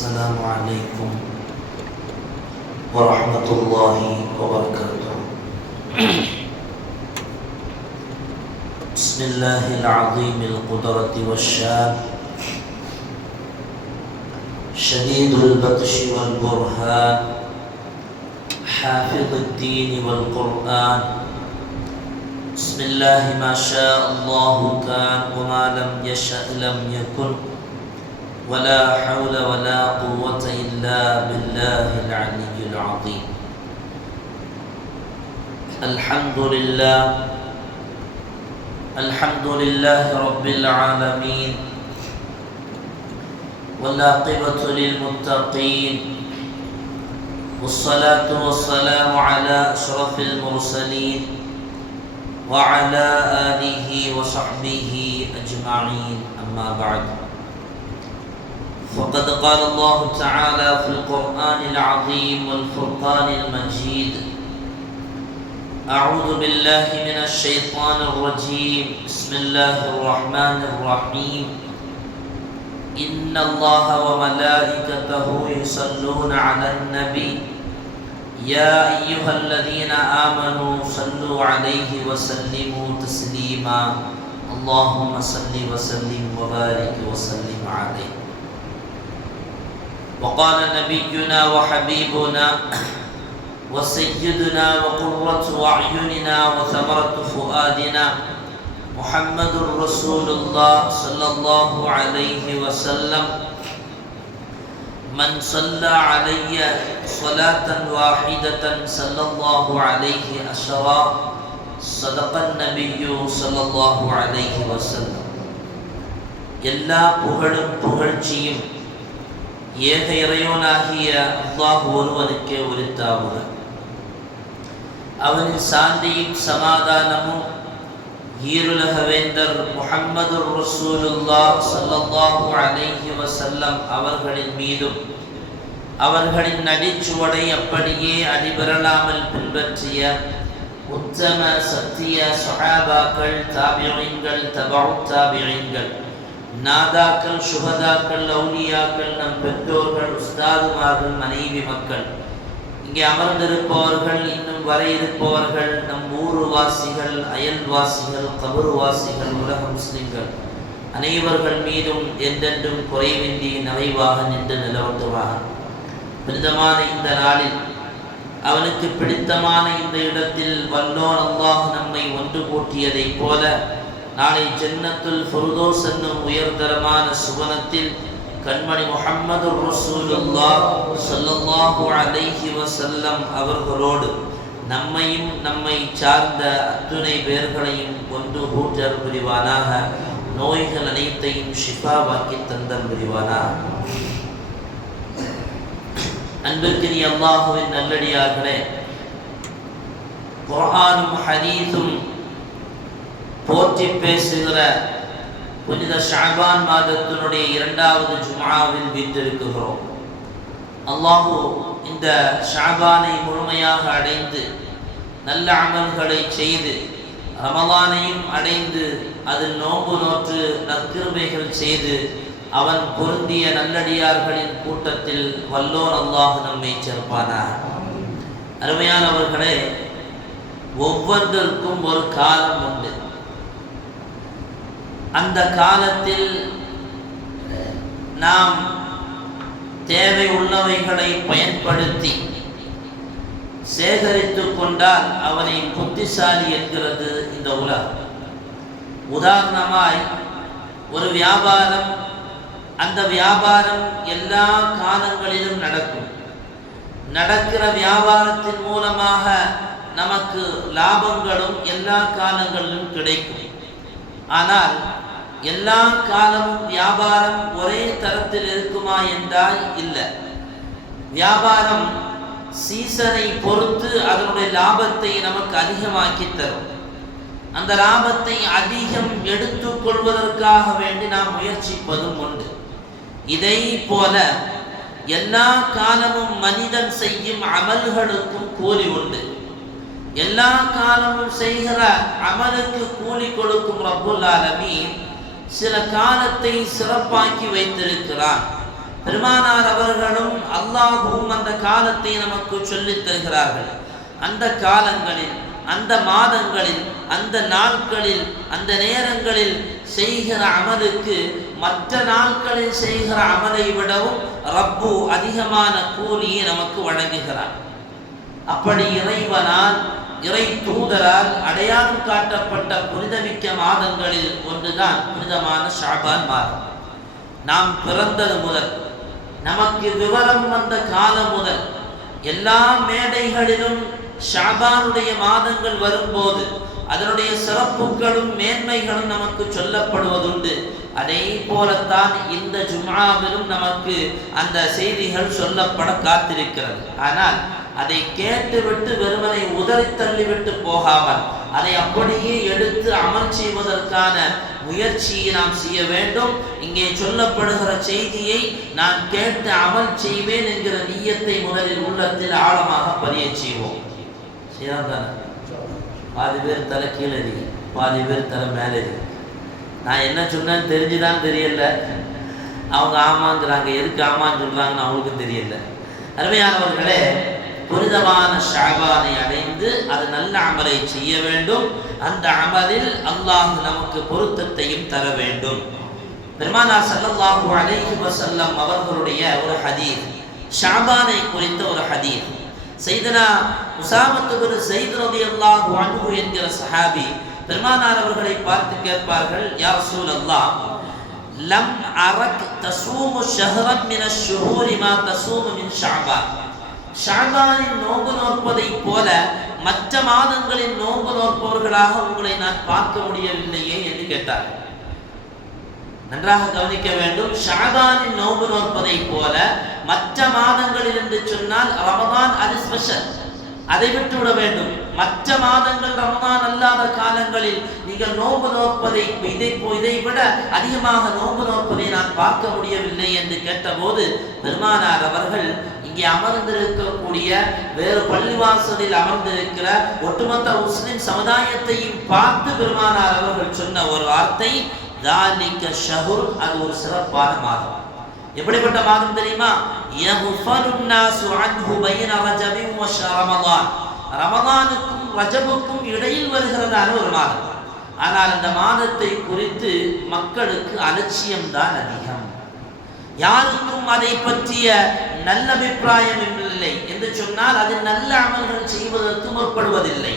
السلام عليكم ورحمة الله وبركاته. بسم الله العظيم القدرة والشان، شديد البطش والبرهان، حافظ الدين والقرآن. بسم الله ما شاء الله كان وما لم يشأ لم يكن، ولا حول ولا قوة إلا بالله العلي العظيم. الحمد لله رب العالمين، والعاقبة للمتقين، والصلاة والسلام على أشرف المرسلين وعلى آله وصحبه أجمعين. أما بعد، فقد قال الله تعالى في القرآن العظيم والفرقان المجيد: أعوذ بالله من الشيطان الرجيم، بسم الله الرحمن الرحيم. إن الله وملائكته يصلون على النبي يا أيها الذين آمنوا صلوا عليه وسلموا تسليما. اللهم صل وسلم وبارك وسلم عليه. وقال نبينا وحبيبنا وسيدنا وقرة أعيننا وثمرة فؤادنا محمد رسول الله صلى الله عليه وسلم: من صلى علي صلاة واحدة صلى الله عليه عشرا. صدق النبي صلى الله عليه وسلم. எல்லா புகழும் புகழ்ச்சியும் ஏக இறைவனாகிய அல்லாஹ் ஒருவனுக்கே உரித்தாவுக. அவனின் சாந்தியும் சமாதானமும் ஈருலக வேந்தர் முஹம்மது ரசூலுல்லாஹ் ஸல்லல்லாஹு அலைஹி வஸல்லம் அவர்களின் மீதும், அவர்களின் நடிச்சுவடை அப்படியே அடிபெறலாமல் பின்பற்றிய உத்தம சத்திய ஸஹாபாக்கள், தாபிஈன்கள், தபஉ தாபிஈன்கள், நாதாக்கள், சுஹதாக்கள், அவுலியாக்கள், நம் பெற்றோர்கள், உஸ்தாதுமார்கள், மனைவி மக்கள், இங்கே அமர்ந்திருப்பவர்கள், இன்னும் வர இருப்பவர்கள், நம் ஊர்வாசிகள், அயல்வாசிகள், கபர்வாசிகள், உலக முஸ்லிம்கள் அனைவர்கள் மீதும் என்றென்றும் குறைவின்றி நிறைவாக நின்று நிலவட்டுவாக. பிடித்தமான இந்த நாளில், அவனுக்கு பிடித்தமான இந்த இடத்தில் வல்லோன் அல்லாஹ் நம்மை ஒன்று கூட்டியதை போல நாளை ஜன்னத்துல் ஃபிர்தௌஸ் என்னும் உயர்தரமான சுவனத்தில் கண்மணி முஹம்மது ரசூலுல்லாஹ் ஸல்லல்லாஹு அலைஹி வஸல்லம் அவர்களோடு நம்மையும் நம்மை சார்ந்த அத்துணை பேர்களையும் ஒன்று கூட்டல் புரிவானாக. நோய்கள் அனைத்தையும் ஷிஃபாவாக்கி தந்தல் புரிவானாக. அன்பிற்கினிய அல்லாஹுவின் நல்லடியார்களே, குர்ஆனும் ஹதீஸும் போற்றி பேசுகிற புனித ஷஅபான் மாதத்தினுடைய 2வது ஜும்ஆவில் வீற்றிருக்கிறோம். அல்லாஹு இந்த ஷஅபானை முழுமையாக அடைந்து நல்ல அமல்களை செய்து ரமலானையும் அடைந்து அதில் நோன்பு நோற்று நற்கிருபைகள் செய்து அவன் பொருந்திய நல்லடியார்களின் கூட்டத்தில் வல்லோன் அல்லாஹ் நம்மை சேர்ப்பானார். அருமையானவர்களே, ஒவ்வொன்றிற்கும் ஒரு காலம் உண்டு. அந்த காலத்தில் நாம் தேவை உள்ளவைகளை பயன்படுத்தி சேகரித்து கொண்டால் அவனை புத்திசாலி என்கிறது இந்த உலகம். உதாரணமாய், ஒரு வியாபாரம், அந்த வியாபாரம் எல்லா காலங்களிலும் நடக்கும். நடக்கிற வியாபாரத்தின் மூலமாக நமக்கு லாபங்களும் எல்லா காலங்களிலும் கிடைக்கும். ஆனால் எல்லா காலமும் வியாபாரம் ஒரே தரத்தில் இருக்குமா என்றால் இல்லை. வியாபாரம் சீசனை பொறுத்து அதனுடைய லாபத்தை நமக்கு அதிகமாக்கி தரும். அந்த லாபத்தை அதிகம் எடுத்துக்கொள்வதற்காக வேண்டி நாம் முயற்சிப்பதும் உண்டு. இதை போல எல்லா காலமும் மனிதன் செய்யும் அமல்களுக்கும் கூலி உண்டு. எல்லா காலமும் செய்கிற அமலுக்கு கூலி கொடுக்கும் ரப்புல் ஆலமீன் சில காலத்தை சிறப்பாக்கி வைத்திருக்கிறான். பெருமானார் அவர்களும் அல்லாஹ்வும் அந்த காலத்தை நமக்கு சொல்லித் தருகிறார்கள். அந்த காலங்களில், அந்த மாதங்களில், அந்த நாட்களில், அந்த நேரங்களில் செய்கிற அமலுக்கு மற்ற நாட்களில் செய்கிற அமலை விடவும் ரப்பு அதிகமான கூலியை நமக்கு வழங்குகிறார். அப்படி இறைவனால், இறை தூதரால் அடையாளம் காட்டப்பட்ட புனிதமிக்க மாதங்களில் ஒன்றுதான் புனிதமான ஷாபான் மாதம். நாம் பிறந்தது முதல், நமக்கு விவரம் வந்த காலம் முதல், எல்லா மேடைகளிலும் ஷாபானுடைய மாதங்கள் வரும்போது அதனுடைய சிறப்புகளும் மேன்மைகளும் நமக்கு சொல்லப்படுவதுண்டு. அதே போலத்தான் இந்த ஜும்ஆவிலும் நமக்கு அந்த செய்திகள் சொல்லப்பட காத்திருக்கிறது. ஆனால் அதை கேட்டுவிட்டு வெறுமனை உதறி தள்ளிவிட்டு போகாமல் அதை அப்படியே எடுத்து அமல் செய்வதற்கான முயற்சியை நாம் செய்ய வேண்டும். இங்கே சொல்லப்படுகிற செய்தியை நான் கேட்டு அமல் செய்வேன் என்கிற நிய்யத்தை முதலில் உள்ளத்தில் ஆழமாக பதிய செய்வோம். பாதி பேர் தலை கீழே, பாதி பேர் தலை மேலே. நான் என்ன சொன்னேன்னு தெரிஞ்சுதான் தெரியல, அவங்க ஆமாங்கிறாங்க. எதுக்கு ஆமான்னு சொல்றாங்கன்னு அவங்களுக்கும் தெரியல. அருமையானவர்களே, புனிதமான ஷாபானை அடைந்து அது நல்ல அமலை செய்ய வேண்டும். அந்த அமலில் அல்லாஹ் நமக்கு பொருத்தத்தையும் தர வேண்டும். பெருமானார் ஸல்லல்லாஹு அலைஹி வஸல்லம் அவர்களுடைய ஒரு ஹதீஸ், ஷாபானை குறித்த ஒரு ஹதீஸ். சையதுனா உஸாமத்து பின் ஸைத் ரலியல்லாஹு அன்ஹு என்கிற சஹாபி பெருமானார் அவர்களை பார்த்து கேட்பார்கள், யா ரசூலல்லாஹ், லம் அரக் தஸூமு ஷஹரன் மின ஷுஹூரி மா தஸூமு மின் ஷஅபான். ஷஅபானின் நோன்பு நோற்பதை போல மற்ற மாதங்களின் நோன்பு நோற்பவர்களாக உங்களை நான் பார்க்க முடியவில்லையே என்று கேட்டார். நன்றாக கவனிக்க வேண்டும். ஷஅபானின் நோன்பு நோற்பதை போல மற்ற மாதங்களில் என்று சொன்னால் ரமதான் அது ஸ்பெஷல், அதை விட்டு விட வேண்டும். மற்ற மாதங்கள் ரமதான் அல்லாத காலங்களில் நீங்கள் நோன்பு நோற்பதை இதை விட அதிகமாக நோன்பு நோற்பதை நான் பார்க்க முடியவில்லை என்று கேட்டபோது பெருமானார் அவர்கள் இங்கே அமர்ந்திருக்கக்கூடிய வேறு பள்ளிவாசலில் அமர்ந்திருக்கிற ஒட்டுமொத்த முஸ்லிம் சமுதாயத்தையும் பார்த்து பெருமானார் அவர்கள் சொன்ன ஒரு வார்த்தை, தாலிக ஷஹுர், அது ஒரு சிறப்பான மாதம். எப்படிப்பட்ட மாதம் தெரியுமா? யஃபருன் நாஸு அன்ஹு பைன ரஜபின் வ ரமதான். ரமதானுக்கும் ரஜபுக்கும் இடையில் வருகிறதான ஒரு மாதம். ஆனால் அந்த மாதத்தை குறித்து மக்களுக்கு அலட்சியம்தான் அதிகம். யாருக்கும் அதை பற்றிய நல்ல அபிப்பிராயம் இல்லை என்று சொன்னால் அதில் நல்ல அமல்கள் செய்வதற்கு முற்படுவதில்லை.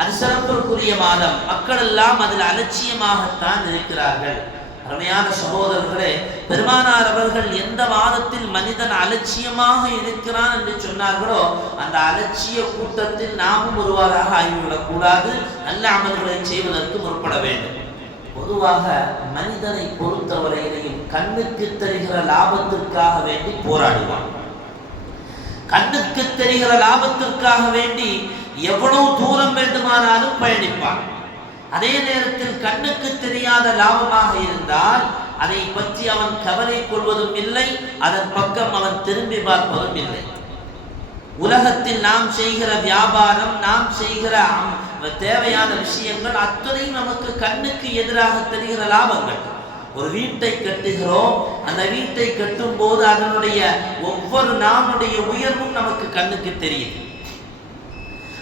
அது சிறப்புக்குரிய மாதம். மக்கள் எல்லாம் அதில் அலட்சியமாகத்தான் இருக்கிறார்கள். அருமையான சகோதரர்களே, பெருமானார் அவர்கள் எந்த மாதத்தில் மனிதன் அலட்சியமாக இருக்கிறான் என்று சொன்னார்களோ அந்த அலட்சிய கூட்டத்தில் நாமும் ஒருவராக ஆகிவிடக் கூடாது. நல்ல அமல்களை செய்வதற்கு முற்பட வேண்டும். பொதுவாக மனிதனை பொறுத்தவரையிலையும் கண்ணுக்கு தெரிகிற லாபத்திற்காக வேண்டி போராடுவான். கண்ணுக்கு தெரிகிற லாபத்திற்காக வேண்டி எவ்வளவு தூரம் வேண்டுமானாலும் பயணிப்பான். அதே நேரத்தில் கண்ணுக்கு தெரியாத லாபமாக இருந்தால் அதை பற்றி அவன் கவலை கொள்வதும் இல்லை, அதன் பக்கம் அவன் திரும்பி பார்ப்பதும் இல்லை. உலகத்தில் நாம் செய்கிற வியாபாரம், நாம் செய்கிற தேவையான விஷயங்கள் அத்தனையும் நமக்கு கண்ணுக்கு எதிராக தெரிகிற லாபங்கள். ஒரு வீட்டை கட்டுகிறோம், அந்த வீட்டை கட்டும் போது அதனுடைய ஒவ்வொரு நாளுடைய உயர்வும் நமக்கு கண்ணுக்கு தெரியுது.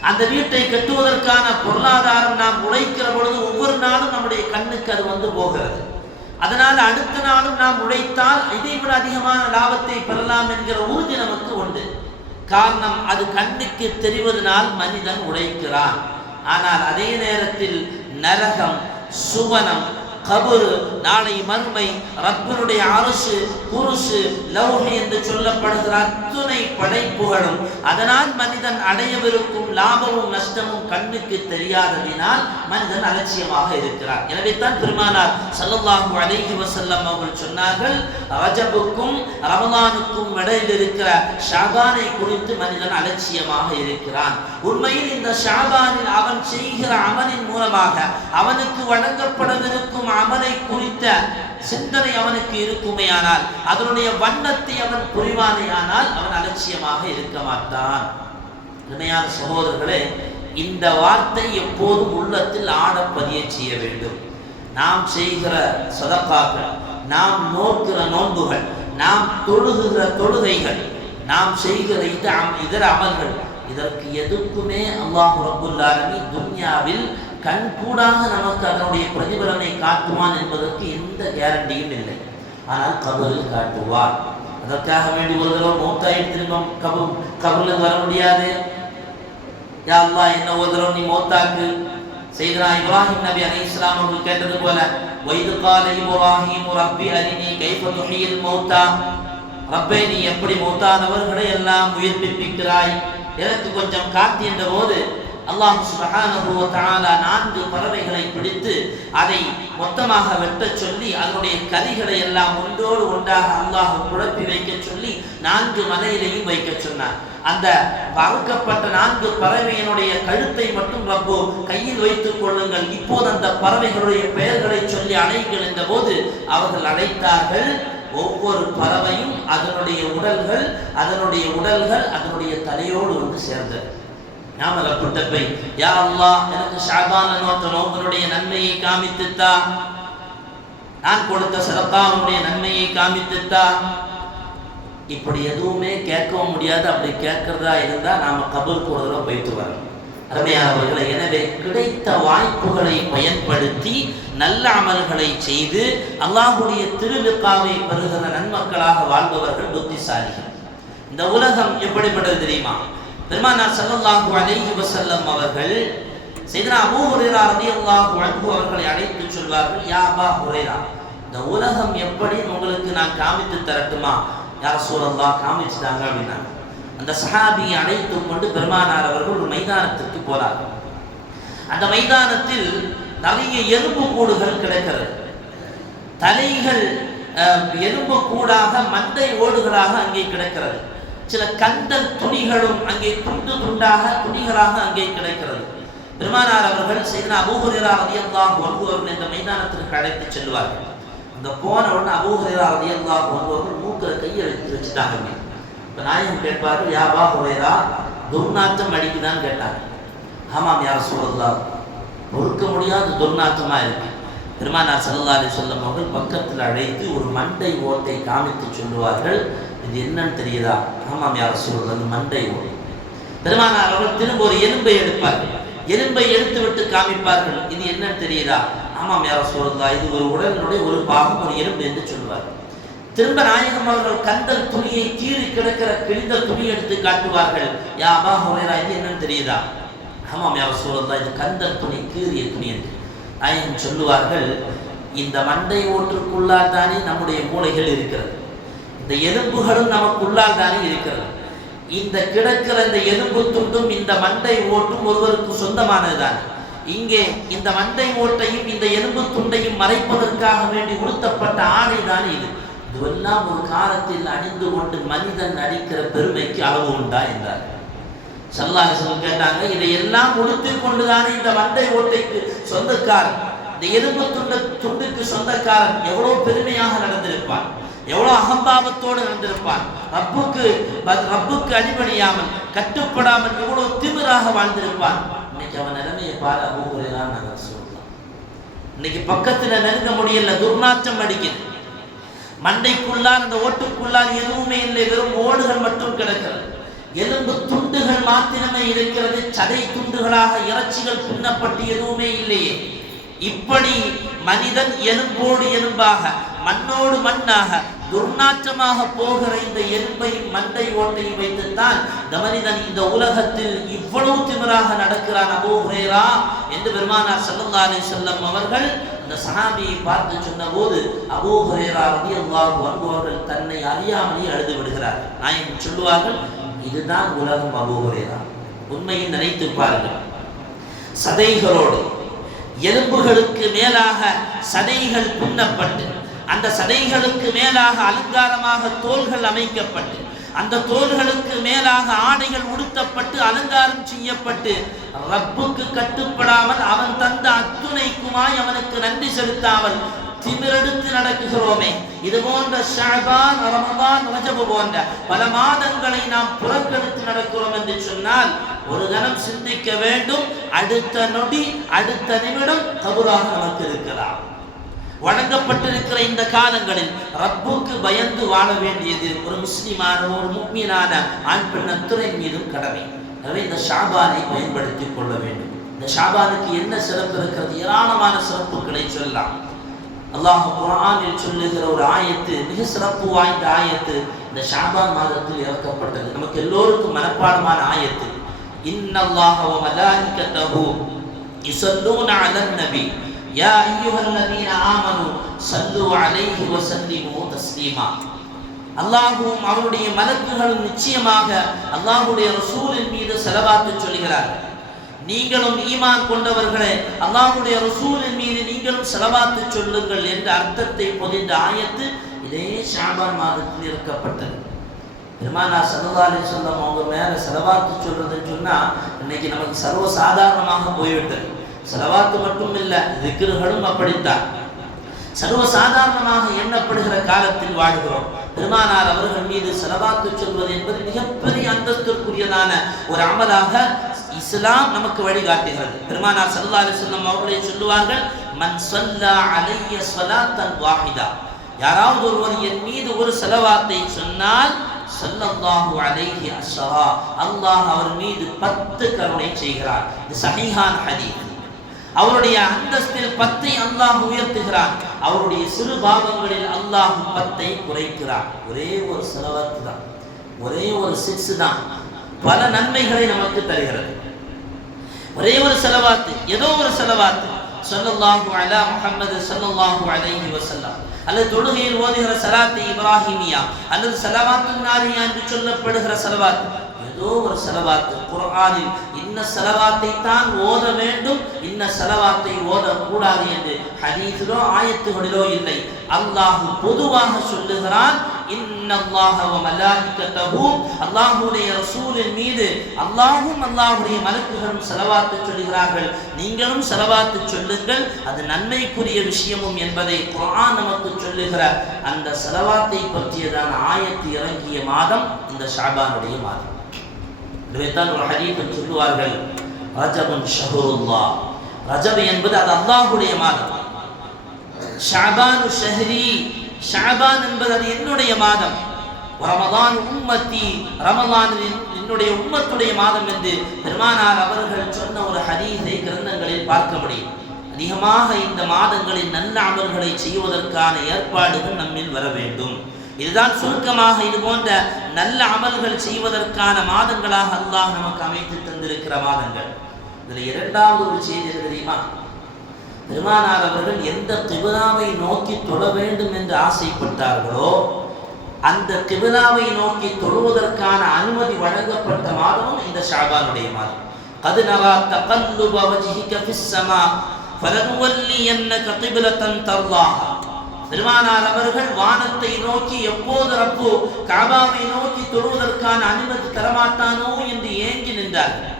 அந்த வீட்டை கட்டுவதற்கான பொருளாதாரம் நாம் உழைக்கிற பொழுது ஒவ்வொரு நாளும் நம்முடைய கண்ணுக்கு அது வந்து போகிறது. அதனால் அடுத்த நாளும் நாம் உழைத்தால் இதைவிட அதிகமான லாபத்தை பெறலாம் என்கிற உறுதி நமக்கு உண்டு. காரணம், அது கண்ணுக்கு தெரிவதனால் மனிதன் உழைக்கிறான். ஆனால் அதே நேரத்தில் நரகம், சுவனம், கபரு, நாளை மறுமை, ரப்பினுடைய அரசு, குருசு, லௌஹி என்று சொல்லப்படுகிற அத்துணை படைப்புகளும் அதனால் மனிதன் அடையவிருக்கும் லாபமும் நஷ்டமும் கண்ணுக்கு தெரியாததினால் மனிதன் அலட்சியமாக இருக்கிறார். எனவே தான் பெருமானார் ஸல்லல்லாஹு அலைஹி வஸல்லம் அவர்கள் சொன்னார்கள், ரஜபுக்கும் ரமலானுக்கும் இடையில் இருக்கிற ஷாபானை குறித்து மனிதன் அலட்சியமாக இருக்கிறான். உண்மையில் இந்த ஷாபானில் அவன் செய்கிற அமலின் மூலமாக அவனுக்கு வழங்கப்படவிருக்கும் அமலை குறித்த சிந்தனை அவனுக்கு இருக்குமேயானால், அதனுடைய வண்ணத்தை அவன் புரிவானேயானால் அவன் அலட்சியமாக இருக்க மாட்டான். உண்மையான சகோதரர்களே, இந்த வார்த்தை எப்போதும் உள்ளத்தில் ஆழப்பதிய செய்ய வேண்டும். நாம் செய்கிற சதகாக்கள், நாம் நோக்கிற நோன்புகள், நாம் தொழுகிற தொழுகைகள், நாம் செய்கிற இதர அமல்கள், இதற்கு எதுக்குமே அல்லாஹ் ரப்புல் ஆலமீன் துன்யாவில் கண்கூடாக நமக்கு அதனுடைய பிரதிபலனை காட்டுவான் என்பதற்கு எந்த கேரண்டியும் இல்லை. ஆனால் கபரில் காட்டுவார். அதற்காக வேண்டி ஒரு தடவை மௌத்தாயி திரும்ப கபரில் வர முடியாது. யா அல்லாஹ் என்ன ஒரு தடவை நீ மௌத்தாக்கு. சையதுனா இப்ராஹிம் நபி அலைஹிஸ்ஸலாம் அவர்கள் கேட்டது போல, வைது கால இப்ராஹிம் ரப்பி அரினி கைஃப துஹியில் மௌத்தா, ரப்பே நீ எப்படி மௌத்தானவர்களை எல்லாம் உயிர்ப்பிக்கிறாய், எனக்கு கொஞ்சம் காட்டு என்ற போது அல்லாஹ் சுப்ஹானஹு வ தஆலா 4 பறவைகளை பிடித்து அதை மொத்தமாக வெட்டச் சொல்லி அதனுடைய கரிகளை எல்லாம் ஒன்றோடு ஒன்றாக அல்லாஹ் குழப்பி வைக்க சொல்லி 4 மலையிலையும் வைக்க சொன்னார். அந்த வறுக்கப்பட்ட 4 பறவையினுடைய கழுத்தை மட்டும் ரப்பு கையில் வைத்துக் கொள்ளுங்கள், இப்போது அந்த பறவைகளுடைய பெயர்களை சொல்லி அழைங்கள் என்ற போது அவர்கள் அழைத்தார்கள். ஒவ்வொரு பறவையும் அதனுடைய உடல்கள் அதனுடைய தலையோடு வந்து சேர்ந்தது. நாம ரப்பிட்ட போய், யா அல்லாஹ் எனக்கு ஷஅபான் நோன்பனுடைய நன்மையை காமித்துத்தா, நான் கொடுத்த சதகாவுடைய நன்மையை காமித்துத்தா. இப்படி எதுவுமே கேட்கவும் முடியாது. அப்படி கேட்கறதா இருந்தா நாம கபருக்கு ஒரு தடவை போயிட்டு வரோம். அருமையானவர்களை, எனவே கிடைத்த வாய்ப்புகளை பயன்படுத்தி நல்ல அமல்களை செய்து அல்லாஹ்வுடைய திருலிகாவை பெறுகிற நன்மக்களாக வாழ்பவர்கள் புத்திசாலிகள். இந்த உலகம் எப்படிப்பட்டது தெரியுமா? பெருமானார் ஸல்லல்லாஹு அலைஹி வஸல்லம் அவர்கள் சையதுனா அபூ ஹுரைரா ரலியல்லாஹு அன்ஹு அவர்களை அழைத்து சொல்வார்கள், யா அபா ஹுரைரா, இந்த உலகம் எப்படி உங்களுக்கு நான் காமித்து தரட்டுமா? யா ரசூலல்லாஹ், காமிச்சுட்டாங்க அப்படின்னா அந்த சஹாபியை அழைத்து கொண்டு பெருமானார் அவர்கள் ஒரு மைதானத்திற்கு போறார்கள். அந்த மைதானத்தில் நிறைய எலும்பு கூடுகள் கிடக்கிறது. தலைகள் எலும்பு கூடாக மண்டை ஓடுகளாக அங்கே கிடக்கிறது. சில கந்தல் துணிகளும் அங்கே துண்டு துண்டாக துணிகளாக அங்கே கிடைக்கிறது. பெருமானார் அவர்கள் சையதுனா அபூ ஹுரைரா ரலியல்லாஹு அன்ஹு அவர்கள் இந்த மைதானத்திற்கு அழைத்து செல்வார்கள். அந்த போன உடனே அபூ ஹுரைரா ரலியல்லாஹு அன்ஹு அவர்கள் மூக்கில் கையை வச்சுட்டாங்க. இப்போ நாயகம் கேட்பார்கள், யா அபா ஹுரைரா, துர்நாற்றம் அடிக்குதான்னு கேட்டாங்க. ஆமாம் யா ரசூலல்லாஹ், பொறுக்க முடியாத துர்நாற்றமாக இருக்கு. பெருமானார் ஸல்லல்லாஹு அலைஹி வஸல்லம் அவர்கள் பக்கத்தில் அழைத்து ஒரு மண்டை ஓட்டை காமித்து சொல்லுவார்கள், இது என்னன்னு தெரியுதா? ஆமாம் யா ரசூலல்லாஹ், அந்த மண்டை ஓட்டை. பெருமானார் அவர்கள் திரும்ப ஒரு எலும்பை எடுப்பார்கள். எலும்பை எடுத்து விட்டு காமிப்பார்கள், இது என்னன்னு தெரியுதா? ஆமாம் யா ரசூலல்லாஹ், இது ஒரு உடலினுடைய ஒரு பாகம், ஒரு எலும்பு என்று சொல்வார்கள். திரும்ப நாயகம் அவர்கள் கந்தல் துணியை கீறி கிடக்கிற கிழிந்த துணி எடுத்து காட்டுவார்கள். யா அபா ஹுரைரா, இது என்னன்னு தெரியுதா? ஆமாம் யா ரசூலல்லாஹ், இது கந்தல் துணி, கீறிய துணி என்று நாயகம் சொல்லுவார்கள். இந்த மண்டை ஓட்டுக்குள்ளால் தானே நம்முடைய மூளைகள் இருக்கிறது, இந்த எலும்புகளும் நமக்குள்ளால் தானே இருக்கிறது. இந்த கிடக்கிற இந்த எலும்பு துண்டும் இந்த மண்டை ஓட்டும் ஒருவருக்கு சொந்தமானதுதான். இங்கே இந்த மண்டை ஓட்டையும் இந்த எலும்பு துண்டையும் மறைப்பதற்காக வேண்டி உடுத்தப்பட்ட ஆடை தான் இது. இதுவெல்லாம் ஒரு காலத்தில் அணிந்து கொண்டு மனிதன் அடிக்கிற பெருமைக்கு அளவு உண்டா என்றார். ஸல்லல்லாஹு அலைஹி வஸல்லம் கேட்டாங்க, இதையெல்லாம் உடுத்திக் கொண்டுதானே இந்த மண்டை ஓட்டைக்கு சொந்தக்காரன், இந்த எலும்பு துண்டுக்கு சொந்தக்காரன் எவ்வளவு பெருமையாக நடந்திருப்பான், எவ்வளவு அகம்பாவத்தோடு நடந்திருப்பான், ரப்புக்கு அடிபணியாமல் கட்டுப்படாமல் எவ்வளவு திமிராக வாழ்ந்திருப்பான். இன்னைக்கு அவன் நிலைமையை பாரு அபூ ஹுரைரா, நாங்கள் சொல்லலாம். இன்னைக்கு பக்கத்தில் நெருங்க முடியல, துர்நாற்றம் அடிக்குது. மண்டைக்குள்ளால் அந்த ஓட்டுக்குள்ளால் எதுவுமே இல்லை, வெறும் ஓடுகள் மட்டும் கிடக்கிறது. எலும்பு துண்டுகள் மாத்திரமே இருக்கிறது, சதை துண்டுகளாக இறைச்சிகள் பின்னப்பட்டு எதுவுமே இல்லையே. இப்படி மனிதன் எலும்போடு எலும்பாக மண்ணோடு மண்ணாக துர்நாற்றமாக போகிற இந்த எலும்பையும் மண்டை ஓட்டையும் வைத்துத்தான் இந்த மனிதன் இந்த உலகத்தில் இவ்வளவு திமிராக நடக்கிறான் அபூ ஹுரைரா என்று பெருமானார் ஸல்லல்லாஹு அலைஹி வஸல்லம் அவர்கள் அந்த சஹாபியை பார்த்து சொன்னபோது அபூ ஹுரைரா ரலியல்லாஹு அன்ஹு அவர்கள் தன்னை அறியாமலே அழுது விடுகிறார். நாயகம் சொல்லுவார்கள், இதுதான் உலகம் அபூ ஹுரைரா. உண்மையை நினைத்து பாருங்கள். சதைகளோடு எலும்புகளுக்கு மேலாக சதைகள் பின்னப்பட்டு, அந்த சதைகளுக்கு மேலாக அலங்காரமாக தோள்கள் அமைக்கப்பட்டு, அந்த தோள்களுக்கு மேலாக ஆடைகள் உடுத்தப்பட்டு அலங்காரம் செய்யப்பட்டு, ரப்புக்கு கட்டுப்படாமல் அவன் தந்த அத்துணைக்குமாய் அவனுக்கு நன்றி செலுத்தாமல் திமிரெடுத்து நடக்குகிறோமே. இது போன்ற ஷஅபான், ரமதான், ரஜப் போன்ற பல மாதங்களை நாம் புறக்கணித்து நடக்கிறோம் என்று சொன்னால் ஒரு கணம் சிந்திக்க வேண்டும். அடுத்த நொடி அடுத்த நிமிடம் கபராக நமக்கு இருக்கலாம். வழங்கப்பட்டிருக்கிற இந்த காலங்களில் ரப்புக்கு பயந்து வாழ வேண்டியது ஒரு முஸ்லிமான ஒரு முஃமினான ஆண் பெண் அத்துறை மீதும் கடமை. எனவே இந்த ஷாபானை பயன்படுத்திக் கொள்ள வேண்டும். இந்த ஷாபானுக்கு என்ன சிறப்பு இருக்கிறது? ஏராளமான சிறப்புகளை சொல்லலாம். அல்லாஹ் குர்ஆனில் சொல்லுகிற ஒரு ஆயத்து, மிக சிறப்பு வாய்ந்த ஆயத்து, இந்த ஷாபான் மாதத்தில் இறக்கப்பட்டது. நமக்கு எல்லோருக்கும் மனப்பாடமான ஆயத்து. இன்னல்லாஹ வ மலாயிகத்தஹு யுஸல்லூன அலன் நபி யா அய்யுஹல்லதீன ஆமனூ ஸல்லூ அலைஹி வ ஸல்லிமூ தஸ்லீமா. அல்லாஹ்வும் அவருடைய மலக்குகளும் நிச்சயமாக அல்லாஹ்வுடைய ரசூலின் மீது ஸலவாத்து சொல்கிறார்கள். நீங்களும் ஈமான் கொண்டவர்களே அல்லாஹ்வுடைய ரசூலின் மீது நீங்களும் ஸலவாத்து சொல்லுங்கள் என்ற அர்த்தத்தை பொதிந்த ஆயத்து இதே ஷாபான் மாதத்தில் இறக்கப்பட்டது. பெருமானார் ஸல்லல்லாஹு அலைஹி வஸல்லம் அவங்க மேல ஸலவாத்து சொல்றதுன்னு சொன்னா இன்னைக்கு நமக்கு சர்வ சாதாரணமாக போய்விட்டது. ஸலவாத்து மட்டும் இல்ல, திக்ருகளும் அப்படித்தான் சர்வ சாதாரணமாக எண்ணப்படுகிற காலத்தில் வாழ்கிறோம். பெருமானார் அவர்கள் மீது ஸலவாத்து சொல்வது என்பது மிகப்பெரிய அந்தஸ்திற்குரியதான ஒரு அமலாக இஸ்லாம் நமக்கு வழிகாட்டுகிறது. பெருமானார் ஸல்லல்லாஹு அலைஹி வஸல்லம் அவர்களே சொல்லுவார்கள், மன் ஸல்லா அலைய ஸலாத்தன் வாஹிதா, யாராவது ஒருவர் என் மீது ஒரு ஸலவாத்தை சொன்னால் ஸல்லல்லாஹு அலைஹி அஷ்ரா, அல்லாஹ் அவர் மீது 10 கருணை செய்கிறார். இது ஸஹீஹான ஹதீஸ். அவருடைய அந்தஸ்தில் 10 அல்லாஹ் உயர்த்துகிறான், அவருடைய சிறு பாவங்களில் அல்லாஹ் 10 குறைக்கிறான். ஒரே ஒரு ஸலவாத் தான், ஒரே ஒரு 6 தான் பல நன்மைகளை நமக்கு தருகிறது. ஒரே ஒரு ஸலவாத், ஏதோ ஒரு ஸலவாத், ஸல்லல்லாஹு அலா முஹம்மது ஸல்லல்லாஹு அலைஹி வஸல்லம், அல்லது தொழுகையில் ஓதுகிற ஸலாத் இப்ராஹிமியா, அல்லது ஸலவாத்துன் நாரியா என்று சொல்லப்படுகிற ஸலவாத், ஏதோ ஒரு ஸலவாத். குர்ஆனில் இன்ன ஸலவாத்தை தான் ஓத வேண்டும், இன்ன ஸலவாத்தை ஓதக்கூடாது என்று ஹதீஸிலோ ஆயத்துகளிலோ இல்லை. அல்லாஹ் பொதுவாக சொல்லுகிறான், இன்னல்லாஹ வ மலாயிகத்தஹு, அல்லாஹ்வுடைய ரசூலின் மீது அல்லாஹ்வும் அல்லாஹ்வுடைய மலக்குகளும் ஸலவாத்து சொல்லுகிறார்கள், நீங்களும் ஸலவாத்து சொல்லுங்கள், அது நன்மைக்குரிய விஷயமும் என்பதை குர்ஆன் நமக்கு சொல்லுகிற அந்த ஸலவாத்தை பற்றியதான ஆயத்து இறங்கிய மாதம் இந்த ஷாபானுடைய மாதம். இதுதான் ஒரு ஹதீஸில் சொல்லுவார்கள், ரஜபுன் ஷஹ்ருல்லாஹ், ரஜப் என்பது அது அல்லாஹ்வுடைய மாதம். ஷஅபானு ஷஹ்ரி, ஷஅபான் என்பது அது என்னுடைய மாதம். ரமதான் உம்மத்தி, ரமதான் என்னுடைய உம்மத்துடைய மாதம் என்று பெருமானார் அவர்கள் சொன்ன ஒரு ஹதீஸை கிரந்தங்களில் பார்க்க முடியும். அதிகமாக இந்த மாதங்களில் நல்ல அமல்களை செய்வதற்கான ஏற்பாடுகள் நம்மில் வர வேண்டும். இதுதான் சுருக்கமாக இது போன்ற நல்ல அமல்கள் செய்வதற்கான மாதங்களாக அல்லாஹ் நமக்கு அமைத்து தந்திருக்கிற மாதங்கள். இதில் இரண்டாவது ஒரு செய்தி தெரியுமா? பெருமானார் அவர்கள் எந்த கிபிலாவை நோக்கி தொழ வேண்டும் என்று ஆசைப்பட்டார்களோ அந்த கிபிலாவை நோக்கி தொழுவதற்கான அனுமதி வழங்கப்பட்ட மாதமும் இந்த ஷஅபானுடைய மாதம். கத் நரா தகல்லுப வஜ்ஹிக ஃபிஸ் ஸமா ஃபலனுவல்லியன்னக கிப்லத்தன் தர்லாஹா. பெருமானார் அவர்கள் வானத்தை நோக்கி எப்போது ரப்பு கஅபாவை நோக்கி தொழுவதற்கான அனுமதி தரமாட்டானோ என்று ஏங்கி நின்றார்கள்.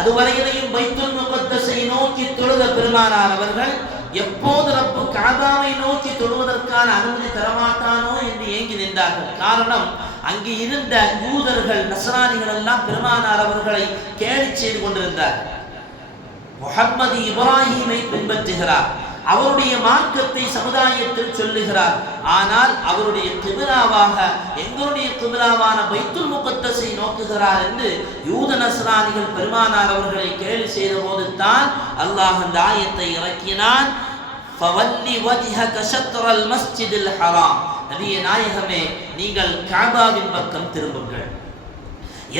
அதுவரையிலையும் பைத்துல் முகத்தஸை நோக்கி தொழுத பெருமானார் அவர்கள் எப்போது ரப்பு கஅபாவை நோக்கி தொழுவதற்கான அனுமதி தரமாட்டானோ என்று ஏங்கி நின்றார்கள். காரணம், அங்கே இருந்த யூதர்கள் நஸ்ரானிகள் எல்லாம் பெருமானார் அவர்களை கேலி செய்து கொண்டிருந்தார்கள். முஹம்மது இப்ராஹீமை பின்பற்றுகிறார், அவருடைய மார்க்கத்தை சமுதாயத்தில் சொல்லுகிறார், ஆனால் அவருடைய கிபிலாவாக எங்களுடைய கிபிலாவான பைத்துல் முகத்தஸை நோக்குகிறார் என்று யூத நஸ்ரானிகள் பெருமானார் அவர்களை கேலி செய்த போது தான் அல்லாஹ் அந்த ஆயத்தை இறக்கினான். ஃபவல்லி வஜ்ஹக ஷத்ரல் மஸ்ஜிதில் ஹராம், நபியே நாயகமே நீங்கள் கஅபாவின் பக்கம் திரும்புங்கள்,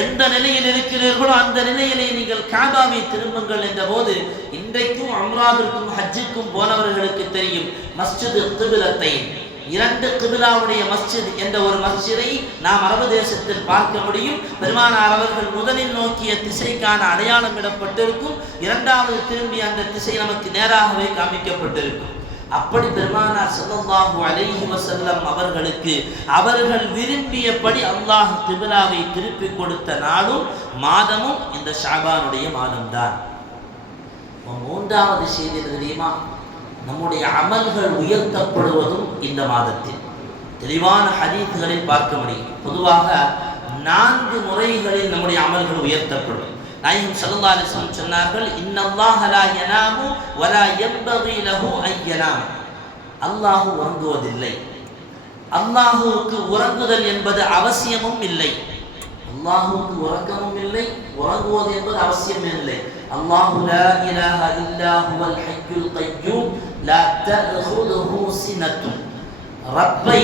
எந்த நிலையில் இருக்கிறீர்களோ அந்த நிலையிலே நீங்கள் கஅபாவை திரும்புங்கள் என்ற போது இன்றைக்கும் உம்ராவிற்கும் ஹஜ்ஜுக்கும் போனவர்களுக்கு தெரியும், மஸ்ஜிது கிபிலத்தை, 2 கிபிலாவுடைய மஸ்ஜித் என்ற ஒரு மஸ்ஜிதை நாம் அரபு தேசத்தில் பார்க்க முடியும். பெருமானார் அவர்கள் முதலில் நோக்கிய திசைக்கான அடையாளம் இடப்பட்டிருக்கும், இரண்டாவது திரும்பி அந்த திசை நமக்கு நேராகவே காமிக்கப்பட்டிருக்கும். அப்படி பெருமானார் ஸல்லல்லாஹு அலைஹி வஸல்லம் அவர்களுக்கு அவர்கள் விரும்பியபடி அல்லாஹ் கிபிலாவை திருப்பி கொடுத்த நாளும் மாதமும் இந்த ஷஅபானுடைய மாதம்தான். மூன்றாவது செய்தி தெரியுமா? நம்முடைய அமல்கள் உயர்த்தப்படுவதும் இந்த மாதத்தில் தெளிவான ஹதீஸ்களில் பார்க்க முடியும். பொதுவாக 4 முறைகளில் நம்முடைய அமல்கள் உயர்த்தப்படும். நாயகம் ஸல்லல்லாஹு அலைஹி வஸல்லம் சொன்னார்கள், இன்னல்லாஹ லா யனாமு வலா யன்பகி லஹு அன் யனாம். அல்லாஹ் உறங்குவதில்லை. அல்லாஹுவுக்கு உறங்குதல் என்பது அவசியமும் இல்லை. அல்லாஹுவுக்கு உறக்கமும் இல்லை, உறங்குவது என்பது அவசியமே இல்லை. அல்லாஹு லா இலாஹ இல்லா ஹுவல் ஹய்யுல் கய்யூம் லா தஅஹுதுஹு சினத்துன். ரப்பை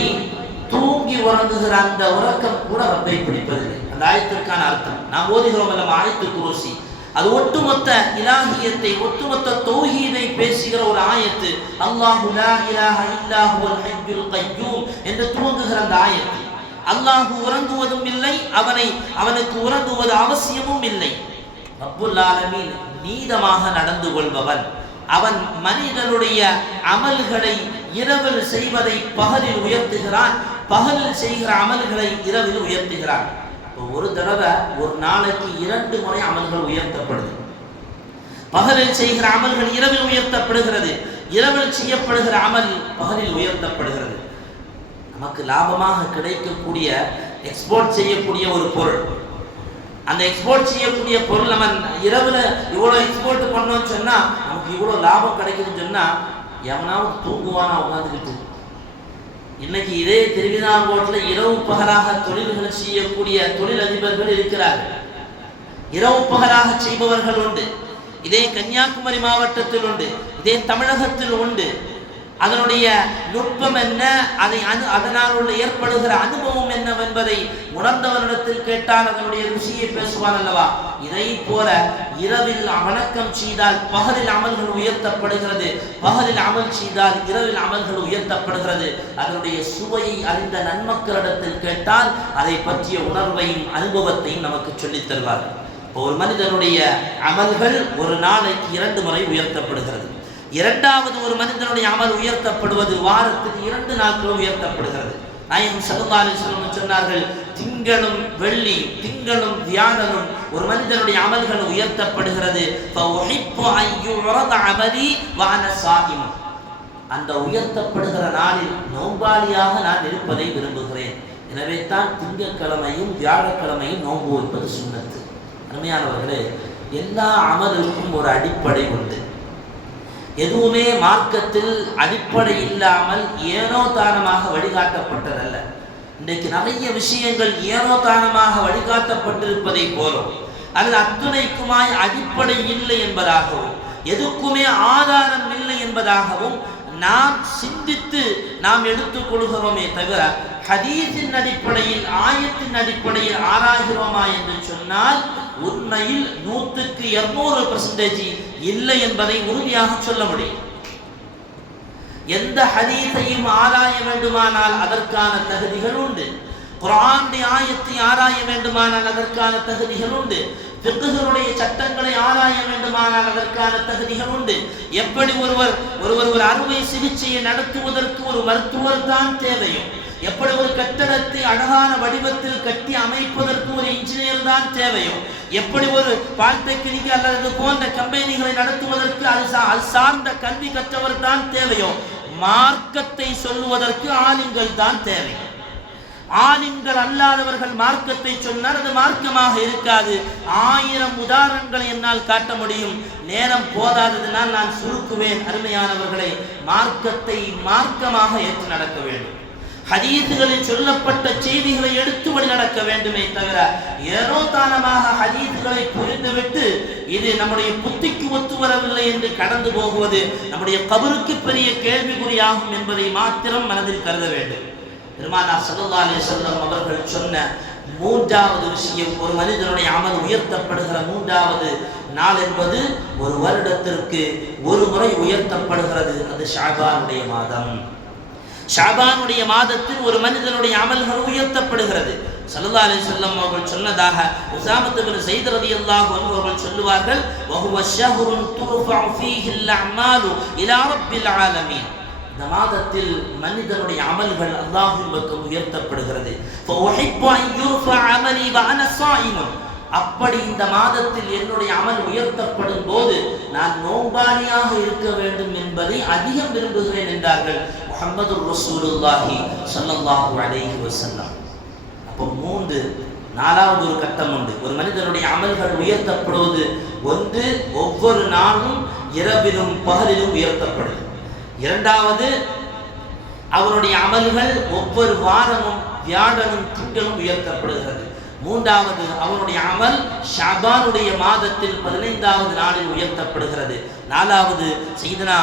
தூங்கி உறங்குகிற அந்த உறக்கம் கூட ரப்பை பிடிப்பதில்லை. அந்த ஆயத்திற்கான அர்த்தம் நாம் ஓதுகிறோம் அல்லவா, ஆயத்து குர்சி. அது ஒட்டுமொத்த இலாஹியத்தை, ஒட்டுமொத்த தௌஹீதை பேசுகிற ஒரு ஆயத்து. அல்லாஹு லா இலாஹ இல்லா ஹுவல் ஹய்யுல் கய்யூம் என்று துவங்குகிற அந்த ஆயத்து. அல்லாஹ் உறங்குவதும் இல்லை, அவனுக்கு உறங்குவது அவசியமும் இல்லை. ரப்புல் ஆலமீன் நீதமாக நடந்து கொள்பவன். அவன் மனிதனுடைய அமல்களை இரவில் செய்வதை பகலில் உயர்த்துகிறான், பகலில் செய்கிற அமல்களை இரவில் உயர்த்துகிறான். ஒரு தடவை ஒரு நாளைக்கு 2 முறை அமல்கள் உயர்த்தப்படுது. பகலில் செய்கிற அமல்கள் இரவில் உயர்த்தப்படுகிறது, இரவில் செய்யப்படுகிற அமல் பகலில் உயர்த்தப்படுகிறது. நமக்கு லாபமாக கிடைக்கக்கூடிய எக்ஸ்போர்ட் செய்யக்கூடிய ஒரு பொருள், அந்த எக்ஸ்போர்ட் செய்யக்கூடிய பொருள் நம்ம இரவில் இவ்வளோ எக்ஸ்போர்ட் பண்ணோம்னு சொன்னால் நமக்கு இவ்வளோ லாபம் கிடைக்குதுன்னு சொன்னால் எவனாவது தூங்குவானா உட்காந்துக்கிட்டு. இன்னைக்கு இதே திருவிதாங்கோட்டில் இரவு பகலாக தொழில்கள் செய்யக்கூடிய தொழிலதிபர்கள் இருக்கிறார்கள். இரவு பகலாக செய்பவர்கள் உண்டு. இதே கன்னியாகுமரி மாவட்டத்தில் உண்டு, இதே தமிழகத்தில் உண்டு. அதனுடைய நுட்பம் என்ன, அதனால் உள்ள ஏற்படுகிற அனுபவம் என்னவென்பதை உணர்ந்தவரிடத்தில் கேட்டால் அதனுடைய ருசியை பேசுவான் அல்லவா. இதை போல இரவில் வணக்கம் செய்தால் பகலில் அமல்கள் உயர்த்தப்படுகிறது, பகலில் அமல் செய்தால் இரவில் அமல்கள் உயர்த்தப்படுகிறது. அதனுடைய சுவையை அறிந்த நன்மக்களிடத்தில் கேட்டால் அதை பற்றிய உணர்வையும் அனுபவத்தையும் நமக்கு சொல்லித் தருவார்கள். ஒரு மனிதனுடைய அமல்கள் ஒரு நாளைக்கு 2 முறை உயர்த்தப்படுகிறது. இரண்டாவது ஒரு மனிதனுடைய அமல் உயர்த்தப்படுவது வாரத்துக்கு 2 நாட்கள் உயர்த்தப்படுகிறது. நாயகம் ஸல்லல்லாஹு அலைஹி வஸல்லம் சொன்னார்கள், திங்களும் வெள்ளி, திங்களும் வியாழனும் ஒரு மனிதனுடைய அமல்கள் உயர்த்தப்படுகிறது. அந்த உயர்த்தப்படுகிற நாளில் நோம்பாளியாக நான் இருப்பதை விரும்புகிறேன். எனவே தான் திங்கட்கிழமையும் வியாழக்கிழமையும் நோன்பு வைப்பது சுன்னத்து. அருமையானவர்களே, எல்லா அமலுக்கும் ஒரு அடிப்படை உண்டு. எதுவுமே மார்க்கத்தில் அடிப்படை இல்லாமல் ஏனோ தானமாக வழிகாட்டப்பட்டதல்ல. இன்றைக்கு நிறைய விஷயங்கள் ஏனோ தானமாக வழிகாட்டப்பட்டிருப்பதை போலும், அல்லது அத்துணைக்குமாய் அடிப்படை இல்லை என்பதாகவும், எதுக்குமே ஆதாரம் இல்லை என்பதாகவும் நாம் சிந்தித்து நாம் எடுத்துக் கொள்கிறோமே தவிர ஹதீஸின் அடிப்படையில், ஆயத்தின் அடிப்படையில் ஆராய்கிறோமா என்று சொன்னால் உண்மையில் 100க்கு 200% இல்லை என்பதை உறுதியாக சொல்ல முடியும். எந்த ஹதீஸையும் ஆராய வேண்டுமானால் அதற்கான தகுதிகள் உண்டு. குர்ஆனுடைய ஆயத்தை ஆராய வேண்டுமானால் அதற்கான தகுதிகள் உண்டு. ஃபிக்ஹுடைய சட்டங்களை ஆராய வேண்டுமானால் அதற்கான தகுதிகள் உண்டு. எப்படி ஒருவர் ஒரு அறுவை சிகிச்சையை நடத்துவதற்கு ஒரு மருத்துவர் தான் தேவையும், எப்படி ஒரு கட்டடத்தை அழகான வடிவத்தில் கட்டி அமைப்பதற்கு ஒரு இன்ஜினியர் தான் தேவையும், எப்படி ஒரு பாலிடெக்னிக் அல்லது போன்ற கம்பெனிகளை நடத்துவதற்கு அது சார்ந்த கல்வி கற்றவர் தான் தேவையோ, மார்க்கத்தை சொல்லுவதற்கு ஆலிம்கள் தான் தேவை. ஆலிம்கள் அல்லாதவர்கள் மார்க்கத்தை சொன்னால் அது மார்க்கமாக இருக்காது. 1000 உதாரணங்களை என்னால் காட்ட முடியும், நேரம் போதாததினால் நான் சுருக்குவேன். அருமையானவர்களை, மார்க்கத்தை மார்க்கமாக ஏற்று நடக்க வேண்டும். ஹதீஸுகளில் சொல்லப்பட்ட செய்திகளை எடுத்துபடி நடக்க வேண்டுமே தவிர ஏனோ தானமாக ஹதீஸுகளை புரிந்துவிட்டு இது நம்முடைய புத்திக்கு ஒத்து வரவில்லை என்று கடந்து போகுவது நம்முடைய கபருக்கு பெரிய கேள்விக்குறியாகும் என்பதை மாத்திரம் மனதில் கருத வேண்டும். பெருமானார் ஸல்லல்லாஹு அலைஹி வஸல்லம் அவர்கள் சொன்ன 3வது விஷயம், ஒரு மனிதனுடைய அமல் உயர்த்தப்படுகிற 3வது நாள் என்பது ஒரு வருடத்திற்கு ஒரு முறை உயர்த்தப்படுகிறது. அது ஷஅபானுடைய மாதம். ஷஅபானுடைய மாதத்தில் ஒரு மனிதனுடைய அமல்கள் உயர்த்தப்படுகிறது. ஸல்லல்லாஹு அலைஹி வஸல்லம் அவர்கள் சொன்னதாக உஸாமத் இப்னு ஸைத் ரலியல்லாஹு அன்ஹு அவர்கள் சொல்லுவார்கள், வஹுவ ஷஹ்ருன் துர்ஃபஉ ஃபீஹி அல்-அஅமாலு இலா ரப்பில் ஆலமீன். இந்த மாதத்தில் மனிதனுடைய அமல்கள் அல்லாஹ்வின் பக்கம் உயர்த்தப்படுகிறது. ஃபஉஹிப்பு அன் யுர்ஃபஅ அமலி வ அன ஸாயிமுன். அப்படி இந்த மாதத்தில் என்னுடைய அமல் உயர்த்தப்படும் போது நான் நோம்பாளியாக இருக்க வேண்டும் என்பதை அதிகம் விரும்புகிறேன் என்றார்கள் முஹம்மதுர் ரசூலுல்லாஹி ஸல்லல்லாஹு அலைஹி வஸல்லம். அப்போ 4வது ஒரு கட்டம் உண்டு. ஒரு மனிதனுடைய அமல்கள் உயர்த்தப்படுவது ஒன்று, ஒவ்வொரு நாளும் இரவிலும் பகலிலும் உயர்த்தப்படுது. 2வது அவருடைய அமல்கள் ஒவ்வொரு வாரமும் வியாழனும் திங்களும் உயர்த்தப்படுகிறது. மூன்றாவது அவருடைய அமல் ஷஅபானுடைய மாதத்தில் 15வது நாளில் உயர்த்தப்படுகிறது. நாலாவது சையதுனா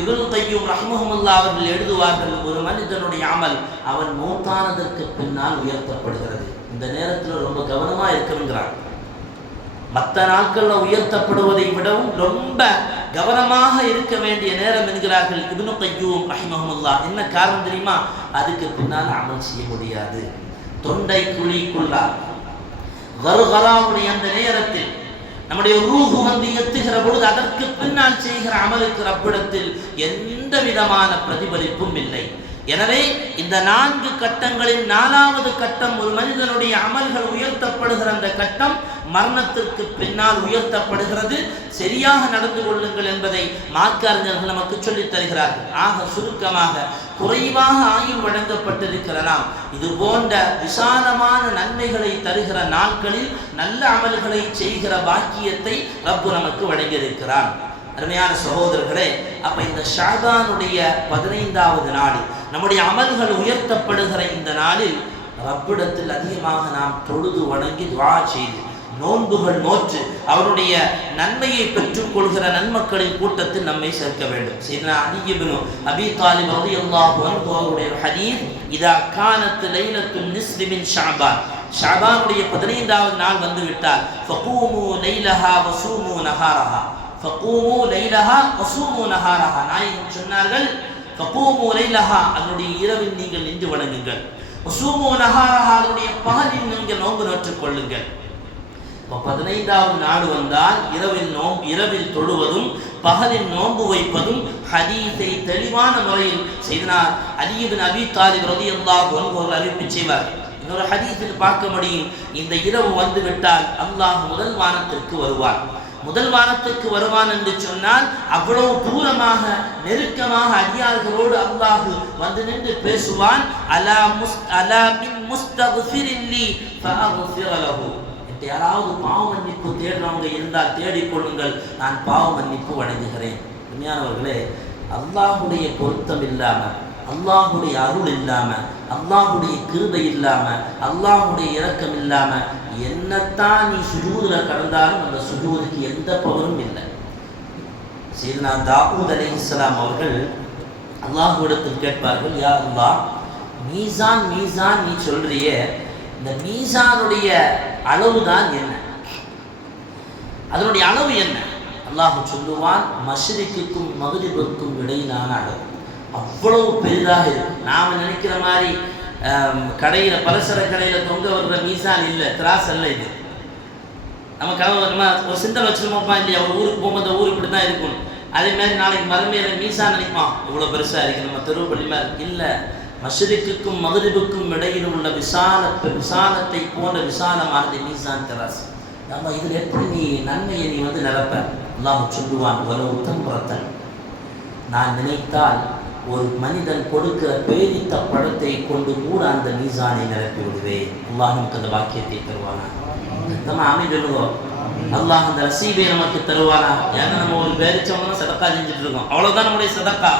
இப்னு கய்யூம் ரஹ்மஹுல்லாஹ் அவர்கள் எழுதுவார்கள், ஒரு மனிதனுடைய அமல் அவன் மௌத்தானதற்கு பின்னால் உயர்த்தப்படுகிறது. இந்த நேரத்தில் ரொம்ப கவனமா இருக்கணுங்கிறார். மற்ற நாட்களில் உயர்த்தப்படுவதை விடவும் ரொம்ப கவனமாக இருக்க வேண்டிய நேரம் என்கிறார்கள் இப்னு கய்யூம் ரஹ்மஹுல்லாஹ். என்ன காரணம் தெரியுமா? அதுக்கு பின்னால் அமல் செய்ய முடியாது. தொண்டை குழிக்குள்ளார் கருகராவுடைய அந்த நேரத்தில் நம்முடைய ரூஹு வந்து எத்துகிற பொழுது அதற்கு பின்னால் செய்கிற அமலுக்கு ரப்பிடத்தில் எந்த விதமான பிரதிபலிப்பும் இல்லை. எனவே இந்த 4 கட்டங்களில் 4வது கட்டம் ஒரு மனிதனுடைய அமல்கள் உயர்த்தப்படுகிற அந்த கட்டம் மரணத்திற்கு பின்னால் உயர்த்தப்படுகிறது. சரியாக நடந்து கொள்ளுங்கள் என்பதை மார்க்கறிஞர்கள் நமக்கு சொல்லித் தருகிறார்கள். ஆக சுருக்கமாக குறைவாக ஆயுள் வழங்கப்பட்டிருக்கிற நாம் இது போன்ற விசாலமான நன்மைகளை தருகிற நாட்களில் நல்ல அமல்களை செய்கிற பாக்கியத்தை ரப்பு நமக்கு வழங்கியிருக்கிறான். அருமையான சகோதரர்களே, அப்ப இந்த ஷஅபானுடைய 15வது நாள் நம்முடைய அமல்கள் உயர்த்தப்படுகிற இந்த நாளில் ரப்பிடத்தில் அதிகமாக நாம் தொழுது வணங்கி துஆ செய்து நோன்புகள் நோற்று அவருடைய நன்மையை பெற்றுக் கொள்கிற நன்மக்களின் கூட்டத்தில் நம்மை சேர்க்க வேண்டும். சையதுனா அலி இப்னு அபீ தாலிப் ரலியல்லாஹு அன்ஹு அவருடைய ஹதீஸ், இதா கானத் லைலத்துன் நிஸ்ஃபி மின் ஷஅபான், ஷஅபானுடைய 15வது நாள் வந்து விட்டால் ஃபகூமு லைலஹா வஸூமு நஹாரஹா, ஃபகூமு லைலஹா வஸூமு நஹாரஹா, நாயகம் சொன்னார்கள் ஃபகூமு லைலஹா, அதனுடைய இரவில் நீங்கள் நின்று வணங்குங்கள், வஸூமு நஹாரஹா, அதனுடைய பகலில் நீங்கள் நோன்பு நோற்றுக் கொள்ளுங்கள். 15வது நாள் வந்தால் இரவில் தொழுவதும் பகலில் நோன்பு வைப்பதும் ஹதீஸை தெளிவான முறையில் சையதுனா அலி இப்னு அபீ தாலிப் ரலியல்லாஹு அன்ஹு அவர்கள் அறிவிப்பு செய்வார். இன்னொரு ஹதீஸில் பார்க்க முடியும், இந்த இரவு வந்து விட்டால் அல்லாஹ் முதல் வானத்திற்கு வருவான். முதல் வானத்திற்கு வருவான் என்று சொன்னால் அவ்வளவு தூரமாக நெருக்கமாக அடியார்களோடு அல்லாஹ் வந்து நின்று பேசுவான். அலா மின் முஸ்தக்ஃபிரில்லி ஃபஅக்ஃபிர் லஹு, யாராவது பாவ மன்னிப்பு தேடுறவங்க இருந்தால் தேடிக்கொள்ளுங்கள், நான் பாவ மன்னிப்பு வழங்குகிறேன். உண்மையானவர்களே, அல்லாஹுடைய பொருத்தம் இல்லாம, அல்லாஹுடைய அருள் இல்லாம, அல்லாஹுடைய கிருபை இல்லாம, அல்லாஹுடைய இரக்கம் இல்லாம என்னத்தான் நீ சுஜூதுல கடந்தாலும் அந்த சுஜூதுக்கு எந்த பவரும் இல்லை. சையதுனா தாவூத் அலைஹிஸ்ஸலாம் அவர்கள் அல்லாஹ்விடத்தில் கேட்பார்கள், யா அல்லாஹ், மீசான் மீசான் நீ சொல்றியே, இந்த மீசானுடைய அளவுதான் என்ன, அதனுடைய அளவு என்ன? அல்லாஹ் சொல்லுவான், மஷ்ரிக்குக்கும் மக்ரிபுக்கும் இடையிலான அளவு. அவ்வளவு பெரிதாக இருக்கும். நாம் நினைக்கிற மாதிரி கடையில் பலசர கடையில் தொங்க வருகிற மீசான் இல்லை, திராஸ் அல்ல இது. நம்ம ஒரு சிந்தனை வச்சுருப்போம்ப்பா இல்லையா, ஒரு ஊருக்கு போகும்போது அந்த ஊர் இப்படி தான் இருக்கும். அதே மாதிரி நாளைக்கு மறுமையில மீசான் நினைப்பான், இவ்வளோ பெருசாக இருக்குது நம்ம தெருப்பள்ளி மாதிரி இல்லை. மஷ்ரிக்குக்கும் மக்ரிபுக்கும் இடையில் உள்ள விசாலத்தை போன்ற விசாலமானது மீசான் திராஸ். நம்ம இதில் எப்படி நீ நன்மையை நீ வந்து நிரப்ப? அல்லாஹ் சொல்லுவான், உலவு தம்பரத்தன், நான் நினைத்தால் ஒரு மனிதன் கொடுக்கிற பேரித்த பழத்தை கொண்டு கூட அந்த மீசானை நிரப்பி விடுவேன். அல்லாஹ் நமக்கு அந்த வாக்கியத்தை தருவானா? நம்ம அமை சொல்லுவோம், அல்லாஹ் அந்த ரசீபை நமக்கு தருவானா? ஏன்னா நம்ம ஒரு பேரிச்சவங்க சதக்கா செஞ்சுட்டு இருக்கோம், அவ்வளவுதான் நம்முடைய சதக்கா.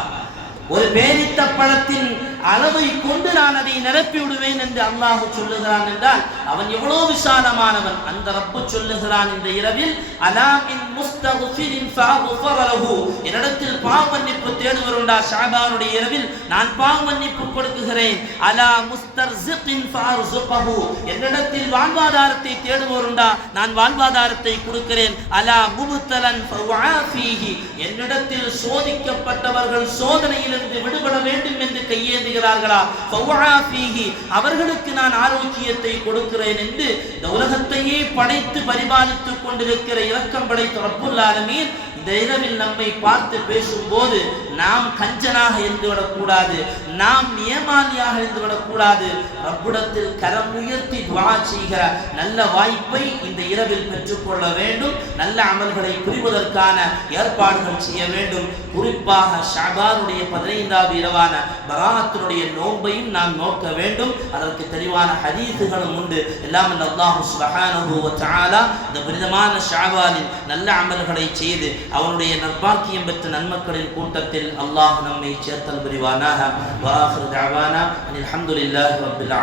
ஒரு பேரித்த பழத்தின் அளவை கொண்டு நான் அதை நிரப்பி விடுவேன் என்று அல்லாஹ் சொல்லுகிறான் என்றால் அவன் எவ்வளவு விசாலமானவன். அந்த ரப்பு சொல்லுகிறான், இந்த இரவில் அலா மின் முஸ்தக்ஃபிரின் ஃபஅக்ஃபர் லஹு, என்னிடத்தில் பாவ மன்னிப்பு தேடுவருண்டா ஷஅபானுடைய இரவில் நான் பாவ மன்னிப்பு கொடுக்குகிறேன். அலா முஸ்தர்ஸிகின் ஃபஅர்ஸுகஹு, என்னிடத்தில் வாழ்வாதாரத்தை தேடுவருண்டா நான் வாழ்வாதாரத்தை கொடுக்கிறேன். அலா முப்தலன் ஃபஆஃபீஹி, என்னிடத்தில் சோதிக்கப்பட்டவர்கள் சோதனையிலிருந்து விடுபட வேண்டும் என்று கையேந்தி அவர்களுக்கு நான் ஆரோக்கியத்தை கொடுக்கிறேன் என்று இந்த உலகத்தையே படைத்து பரிபாலித்துக் கொண்டிருக்கிற இரக்கம் படைத்த ரப்புல் ஆலமீன் இந்த இரவில் நம்மை பார்த்து பேசும்போது நாம் கஞ்சனாக இருந்துவிடக்கூடாது, நாம் ஏமாலியாக இருந்துவிடக்கூடாது. ரப்பிடத்தில் கரம் உயர்த்தி துஆ செய்கிற நல்ல வாய்ப்பை இந்த இரவில் பெற்றுக்கொள்ள வேண்டும். நல்ல அமல்களை புரிவதற்கான ஏற்பாடுகள் செய்ய வேண்டும். குறிப்பாக ஷஅபானுடைய 15வது இரவான பராஅத்தினுடைய நோன்பையும் நாம் நோக்க வேண்டும். அதற்கு தெளிவான ஹதீஸுகளும் உண்டு. எல்லாம் அல்லாஹ் சுப்ஹானஹு வ தஆலா இந்த புனிதமான ஷஅபானில் நல்ல அமல்களை செய்து அவனுடைய நற்பாக்கியம் பெற்ற நன்மக்களின் கூட்டத்தில் அல்லாஹ் நம்மை சேர்த்தல் புரிவானாக. வ ஆகிரு தஅவானா அனில் ஹம்துலில்லாஹி ரப்பில் ஆலமீன்.